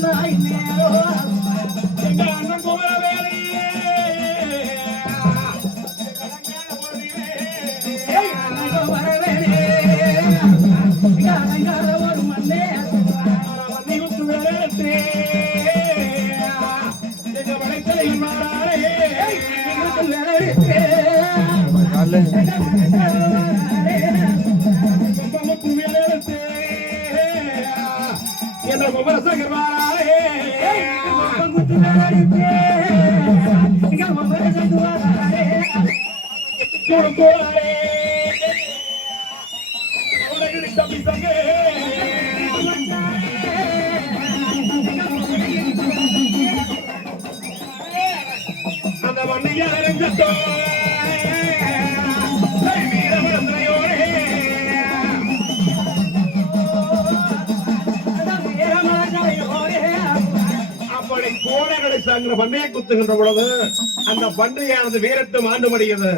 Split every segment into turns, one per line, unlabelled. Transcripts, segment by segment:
எங்க அந்த வண்டியை அறிஞ்சட்டோ சாங்கிற பண்டையை குத்துகின்ற பொழுது அந்த பண்டையானது வீரட்டு மாண்டுபடுகிறது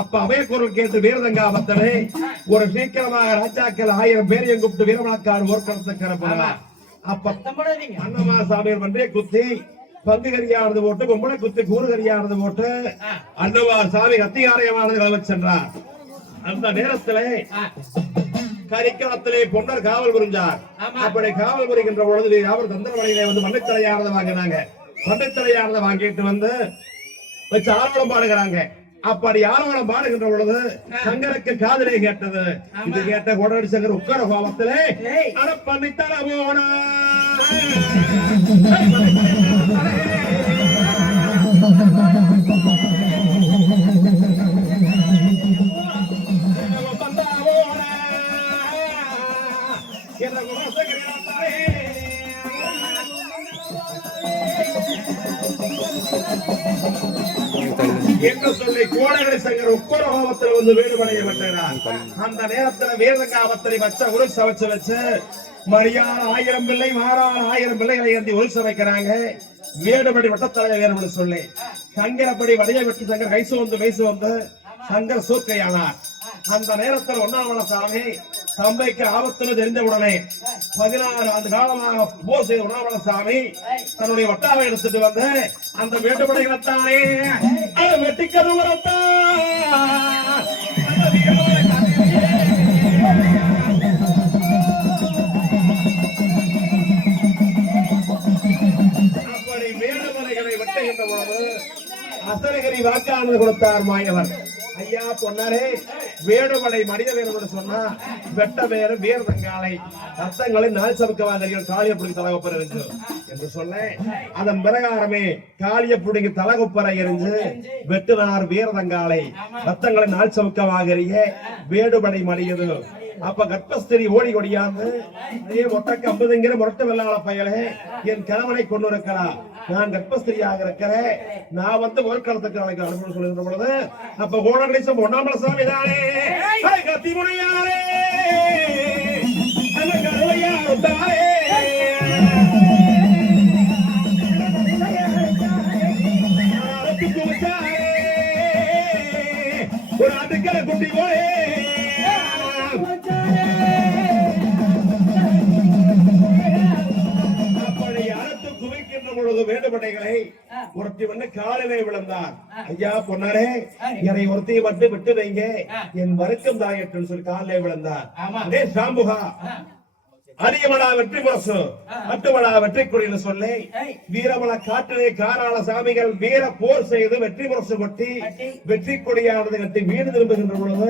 அப்ப அவையக்குரல் கேட்டு வீரதங்காபத்தனை ஒரு சீக்கிரமாக ராஜாக்கள் ஆயிரம் பேரையும் கூப்பிட்டு வீரமணக்கார் கிளம்பினார் அப்ப அன்னமா சாமியார் பண்டையை குத்தி பங்கு கரியானது போட்டு பொம்பளை குத்தி கூறு கரியானது போட்டு அன்னமா சாமி கத்திகாரியமானது கிளம்ப சென்றார். அந்த நேரத்திலே கரிக்காலத்திலே பொன்னர் காவல் புரிஞ்சார் அப்படி காவல் புரிகின்ற பொழுது அவர் தந்திரவழியிலே வந்து மண்ணைத்தலையானதை வாங்கினாங்க. மண்ணைத்தலையானதை வாங்கிட்டு வந்து வச்சு ஆர்வலம் பாடுகிறாங்க. அப்படி ஆர்வலம் பாடுகின்ற பொழுது சங்கருக்கு காதலே கேட்டது. இது கேட்ட கோடடி சங்கர் உட்கார கோபத்திலே அட பண்ணித்தர போன என்று சொல்லி கோடகரை சங்கர் உக்கர வந்து வேடுபடைய விட்டார் அந்த நேரத்துல வேதங்காமத்தை வச்ச உருச வச்சு வச்சு மரியாதை ஆயிரம் பிள்ளை மாறான ஆயிரம் பிள்ளைகளை ஏந்தி உருச வைக்கிறாங்க. வேடுபடி வட்டத்தலைய வேறுபடி சொல்லி. சங்கரப்படி வடைய வெட்டி சங்கர் கைசு வந்து மைசு வந்து சங்கர் சூக்கையானார் அந்த நேரத்தில் ஒன்னாமல சாமி தம்பைக்கு ஆபத்துன்னு தெரிந்த உடனே பதினாறு ஆண்டு காலமாக போர் செய்த உண்ணாமல சாமி தன்னுடைய வட்டாவை எடுத்துட்டு வந்து அந்த வேட்டுப்படைகளைத்தானே வெட்டிக்கது அப்படி அசரகரி வாக்காளர் அசரகிரி கொடுத்தார் மாயவர். ஐயா பொன்னாரே. வேடுமலை மனித வீரன் சொன்னா வெட்ட வேறு வீர தங்காலை ரத்தங்களை நாள் சமக்கவா தெரியும் காளிய பிடிக்க தலகொப்பர் இருந்து என்று சொல்ல அதன் பிரகாரமே காளிய பிடிக்க தலகொப்பரை எரிஞ்சு வெட்டுனார் வீர தங்காலை ரத்தங்களை நாள் சமக்கமாக எறிய வேடுபடை மடியது. அப்ப கர்ப்பஸ்திரி ஓடி ஓடியாந்து மொட்டை கம்புதுங்கிற ஐம்பதுங்கிற முரட்டு வெள்ளாள பயலே என் கணவனை கொண்டு இருக்கிறா நான் கர்ப்பஸ்திரியாக இருக்கிறேன் நான் வந்து போர்க்களத்துக்கு நாளைக்கு அனுப்பணும் சொல்லுகிற பொழுது அப்ப கோணகணேசம் ஒன்னாமல சாமி தானே? ஹை, கத்தி முனையாரே! அந்த கருவையா தாரே ஒரு அடுக்கலை குட்டி போயே ஒருத்தி வந்து காலிலே விழுந்தார். ஐயா பொன்னாரே என்னை ஒருத்தியை மட்டும் விட்டு வைங்க. என் வருத்தம் தாயட்டுன்னு சொல்லி காலிலே விழுந்தார். சாம்புகா. அதிகமடா வெற்றி முரசு அட்டுமடா வெற்றி குறின்னு சொல்லி வீரமல காட்டிலே காராள சாமிகள் வீர போர் செய்து வெற்றி முரசு கொட்டி வெற்றி கொடியானது கட்டி வீடு திரும்புகின்ற பொழுது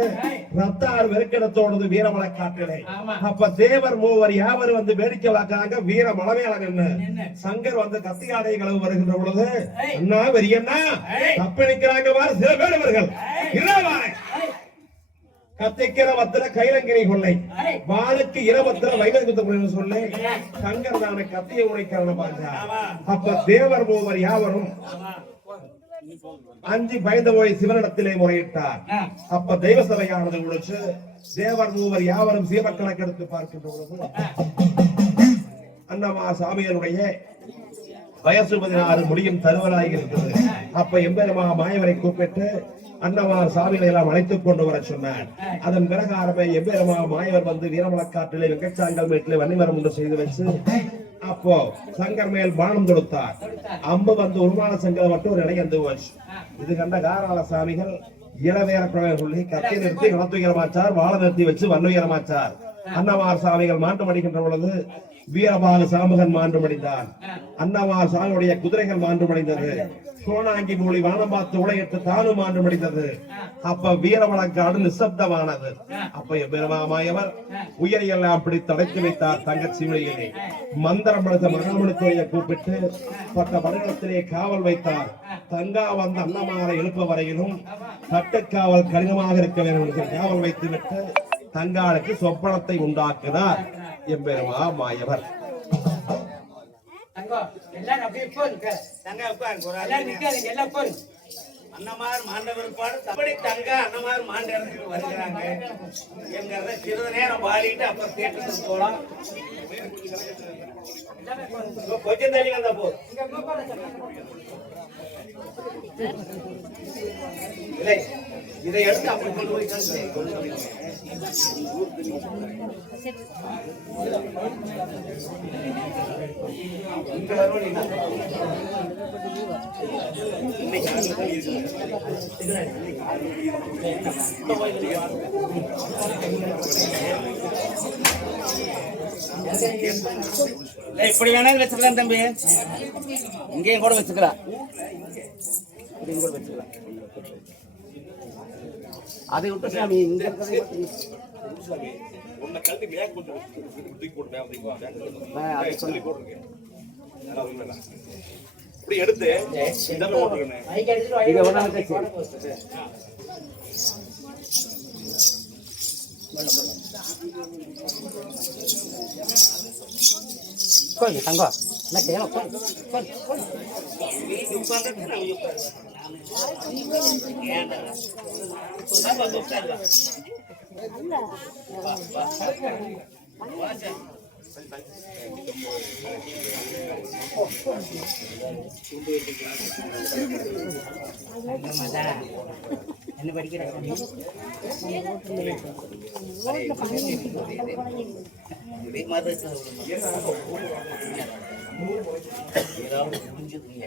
ரத்தார் வெறுக்கிடத்தோடது வீரமல காட்டிலே. அப்ப தேவர் மூவர் யாவர் வந்து வேடிக்கை பார்க்கறாங்க? வீர மலமேளங்கன்னு சங்கர் வந்து கத்தியாடை களவு வருகின்ற பொழுது அண்ணா வெறியண்ணா தப்பி நிக்கிறாங்க பாரு சில வேடுவர்கள் இல்லவா கத்திக்கிற பத்திர கைலங்கிரி கொள்ளை. வாளுக்கு இரபத்திர வைகுத்த சொல்லி. சங்கர் தான கத்திய அப்ப தேவர் மூவர் யாவரும் அஞ்சு பயந்த போய் சிவனிடத்திலே முறையிட்டார். அப்ப தெய்வ சபையானது உழைச்சு தேவர் மூவர் யாவரும் சீவக்கணக்கெடுத்து பார்க்கின்ற பொழுது அண்ணமா சாமியனுடைய வயசு பதினாறு முடியும் தருவராக இருக்கிறது அப்ப எம்பெருமா மாயவரை கூப்பிட்டு அன்னவார் சாமிகளை எல்லாம் அழைத்துக் கொண்டு வர சொன்னார். அதன் பிரகாரமே எம்பெருமா மாயவர் வந்து வீரமலக்காட்டிலே வெங்கச்சாங்கல் மேட்டிலே வன்னிமரம் ஒன்று செய்து வச்சு அப்போ சங்கர் மேல் பானம் கொடுத்தார் அம்பு வந்து உருமான சங்கர் மட்டும் ஒரு இடையந்து போச்சு. இது கண்ட காராள சாமிகள் இளவேற சொல்லி கத்தை நிறுத்தி வளத்துயரமாச்சார் வாழ நிறுத்தி வச்சு வன்னுயரமாச்சார். அன்னவார் சாமிகள் மாண்டு அடிக்கின்ற பொழுது வீரபாகு சாமுகன் மாண்டு அடைந்தார் அன்னவார் சாமியுடைய குதிரைகள் மாண்டு அடைந்தது சோனாங்கி மொழி வானம் பார்த்து உலகிட்டு தானும் மாண்டு அடைந்தது அப்ப வீரவழக்காடு நிசப்தமானது. அப்ப பெருமாமாயவர் உயரியெல்லாம் அப்படி தடைத்து வைத்தார் தங்க மொழியிலே மந்திரம் படுத்த மகாமணித்துறையை கூப்பிட்டு பட்ட வருடத்திலே காவல் வைத்தார். தங்கா வந்த அன்னமாரை எழுப்ப வரையிலும் கட்டுக்காவல் கடினமாக இருக்க வேண்டும் என்று காவல் வைத்து விட்டு தங்காளுக்கு சொப்பனத்தை உண்டாக்கினார். எம்பெருமா மாயவர்.
தங்கம் எல்லாரும் அப்படியே போதுங்க
தங்க உட்காருங்க ஒரு
எல்லாரும்
ஆள்
நிக்காதீங்க எல்லாம் போதுங்க
அண்ணமார் மாண்ட பிற்பாடு தப்படி தங்க அண்ணமார் மாண்ட இடத்துக்கு வருகிறாங்க. என்கிறத சிறிது நேரம் பாடிட்டு அப்புறம் போலாம். இப்ப கொஞ்சம் தள்ளி வந்தா போதும் இல்லை. இதை எடுத்து அப்படி கொண்டு போய் இப்படி வேணாலும் வச்சுக்கலாம் தம்பி. இங்கேயும் கூட வச்சுக்கலாம். இங்கேயும் கூட வச்சுக்கலாம். அதை விட்டு சாமி சொல்லு.
எடுத்து
தங்கம். என்ன செய்யணும். என்ன படிக்கிற இதே மாதிரி ஏதாவது புரிஞ்சுதுங்க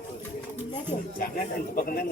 இந்த பக்கம் தான்